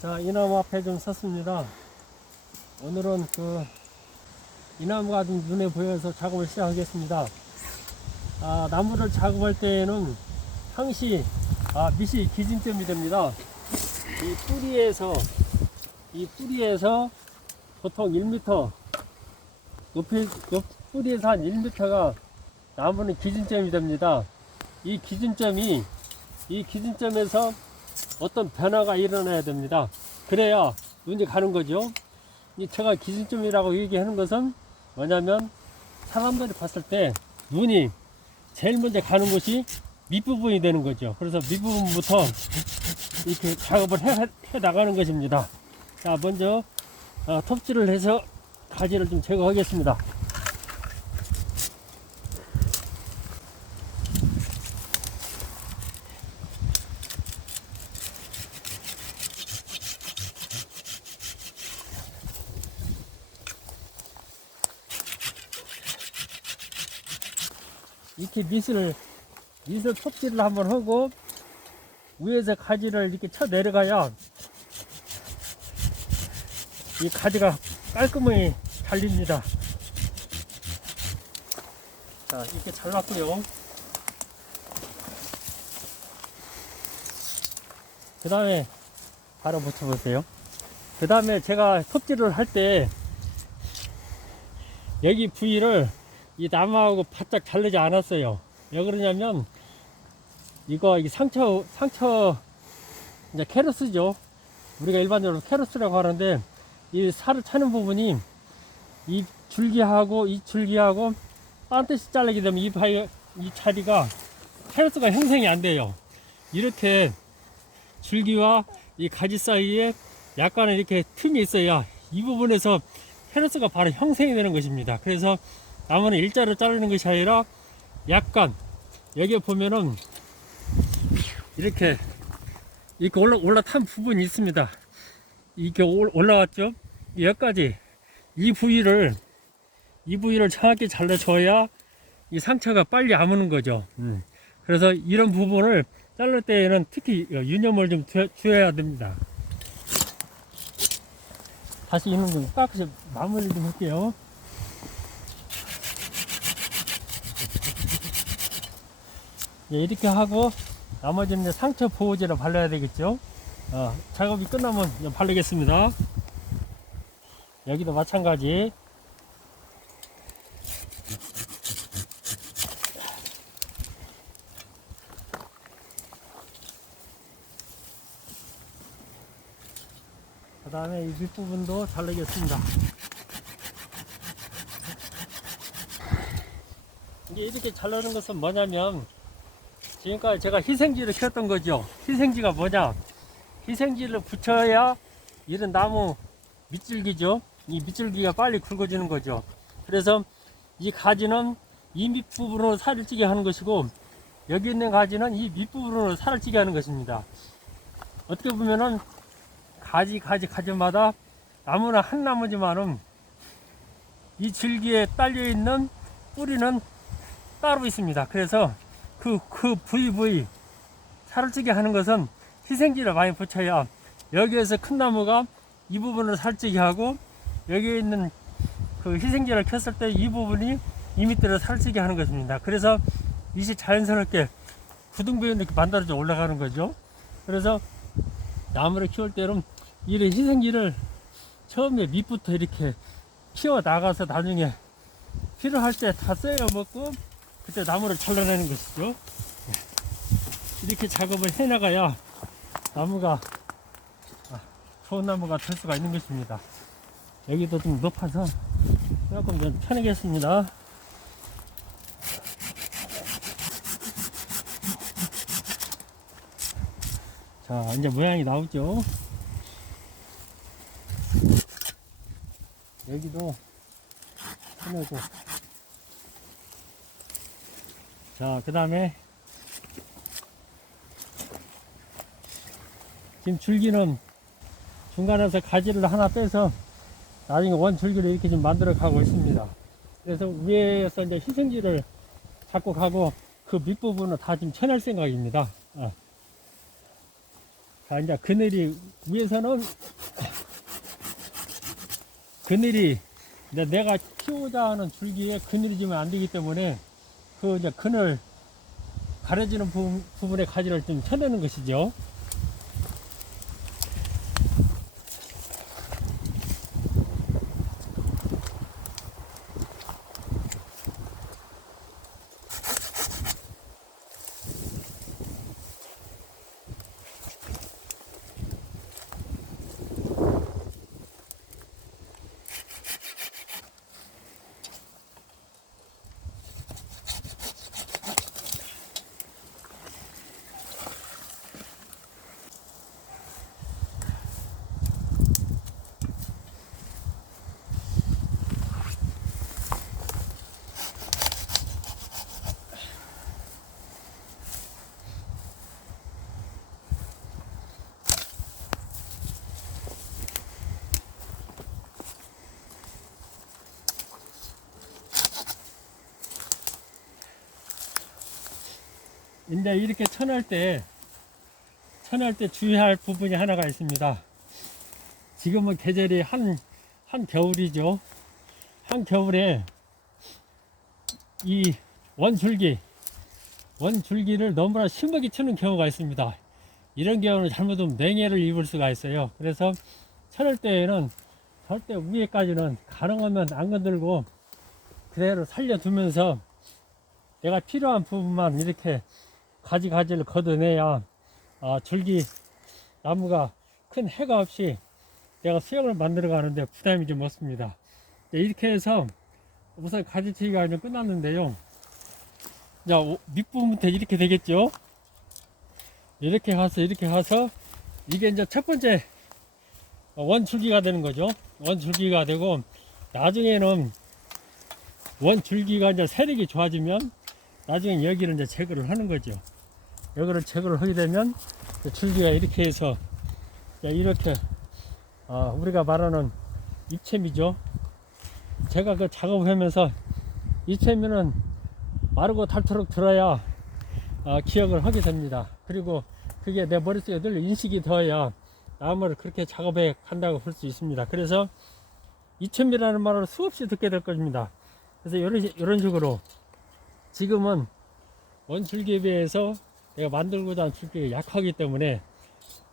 자, 이 나무 앞에 좀 섰습니다. 오늘은 이 나무가 좀 눈에 보여서 작업을 시작하겠습니다. 나무를 작업할 때에는 항시 밑이 기준점이 됩니다. 이 뿌리에서 보통 1m 뿌리에서 한 1m가 나무는 기준점이 됩니다. 이 기준점에서 어떤 변화가 일어나야 됩니다. 그래야 눈이 가는 거죠. 제가 기준점이라고 얘기하는 것은 뭐냐면, 사람들이 봤을 때 눈이 제일 먼저 가는 곳이 밑부분이 되는 거죠. 그래서 밑부분부터 이렇게 작업을 해 나가는 것입니다. 자, 먼저 톱질을 해서 가지를 좀 제거하겠습니다. 이렇게 밑을 톱질을 한번 하고 위에서 가지를 이렇게 쳐 내려가야 이 가지가 깔끔하게 잘립니다. 자, 이렇게 잘랐고요. 그 다음에 바로 붙여보세요. 그 다음에 제가 톱질을 할 때 여기 부위를 이 나무하고 바짝 자르지 않았어요. 왜 그러냐면, 이게 상처 이제 캐러스죠. 우리가 일반적으로 캐러스라고 하는데, 이 살을 차는 부분이 이 줄기하고 반드시 자르게 되면 이 자리가 캐러스가 형성이 안 돼요. 이렇게 줄기와 이 가지 사이에 약간의 이렇게 틈이 있어야 이 부분에서 캐러스가 바로 형성이 되는 것입니다. 그래서 나무는 일자로 자르는 것이 아니라 약간, 여기 보면은 이렇게 올라탄 부분이 있습니다. 이렇게 올라왔죠. 여기까지 이 부위를 정확히 잘라줘야 이 상처가 빨리 아무는 거죠. 그래서 이런 부분을 자를 때에는 특히 유념을 좀 줘야 됩니다. 다시 이놈 좀 깎아서 마무리 좀 할게요. 이렇게 하고 나머지는 이제 상처 보호제를 발라야 되겠죠. 작업이 끝나면 바르겠습니다. 여기도 마찬가지. 그 다음에 이 밑부분도 자르겠습니다. 이제 이렇게 자르는 것은 뭐냐면, 지금까지 제가 희생지를 키웠던 거죠. 희생지가 뭐냐? 희생지를 붙여야 이런 나무 밑줄기죠. 이 밑줄기가 빨리 굵어지는 거죠. 그래서 이 가지는 이 밑부분으로 살을 찌게 하는 것이고, 여기 있는 가지는 이 밑부분으로 살을 찌게 하는 것입니다. 어떻게 보면은 가지마다 나무는 한 나무지만은 이 줄기에 딸려 있는 뿌리는 따로 있습니다. 그래서 그 부위 살을 찌게 하는 것은 희생지를 많이 붙여야 여기에서 큰 나무가 이 부분을 살찌게 하고, 여기에 있는 그 희생지를 켰을 때 이 부분이 이 밑으로 살찌게 하는 것입니다. 그래서 이것이 자연스럽게 구등부에 이렇게 만들어져 올라가는 거죠. 그래서 나무를 키울 때는 이런 희생지를 처음에 밑부터 이렇게 키워 나가서 나중에 필요할 때 다 쎄어 먹고 그때 나무를 잘라내는 것이죠. 이렇게 작업을 해 나가야 나무가 좋은 나무가 될 수가 있는 것입니다. 여기도 좀 높아서 조금 좀 펴내겠습니다. 자, 이제 모양이 나오죠. 여기도 펴내고, 자, 그 다음에 지금 줄기는 중간에서 가지를 하나 빼서 나중에 원 줄기를 이렇게 좀 만들어 가고 있습니다. 그래서 위에서 이제 희생지를 잡고 가고 그 밑부분은 다 지금 쳐낼 생각입니다. 자, 이제 그늘이, 위에서는 그늘이, 이제 내가 키우자 하는 줄기에 그늘이 지면 안 되기 때문에 그 이제 그늘 가려지는 부분의 가지를 좀 쳐내는 것이죠. 이제 이렇게 쳐낼 때 주의할 부분이 하나가 있습니다. 지금은 계절이 한겨울이죠. 한겨울에 이 원줄기를 너무나 심하게 치는 경우가 있습니다. 이런 경우는 잘못하면 냉해를 입을 수가 있어요. 그래서 쳐낼 때에는 절대 위에까지는 가능하면 안 건들고 그대로 살려두면서 내가 필요한 부분만 이렇게 가지를 걷어내야 줄기 나무가 큰 해가 없이 내가 수영을 만들어 가는데 부담이 좀 없습니다. 이렇게 해서 우선 가지치기가 좀 끝났는데요. 자, 밑부분부터 이렇게 되겠죠. 이렇게 가서 이게 이제 첫 번째 원줄기가 되는 거죠. 원줄기가 되고 나중에는 원줄기가 이제 세력이 좋아지면 나중에 여기를 이제 제거를 하는 거죠. 여기를 제거를 하게 되면 줄기가 이렇게 해서 이렇게 우리가 말하는 입체미죠. 제가 그 작업을 하면서 입체미는 마르고 닳도록 들어야 기억을 하게 됩니다. 그리고 그게 내 머릿속에 늘 인식이 되어야 나무를 그렇게 작업해 간다고 볼 수 있습니다. 그래서 입체미라는 말을 수없이 듣게 될 것입니다. 그래서 이런 식으로 지금은 원줄기에 비해서 내가 만들고자 하는 줄기가 약하기 때문에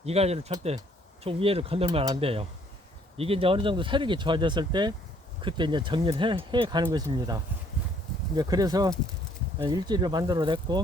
이 가지를 절대 저 위에를 건들면 안 돼요. 이게 이제 어느 정도 세력이 좋아졌을 때 그때 이제 정리를 해 가는 것입니다. 그래서 일지를 만들어 냈고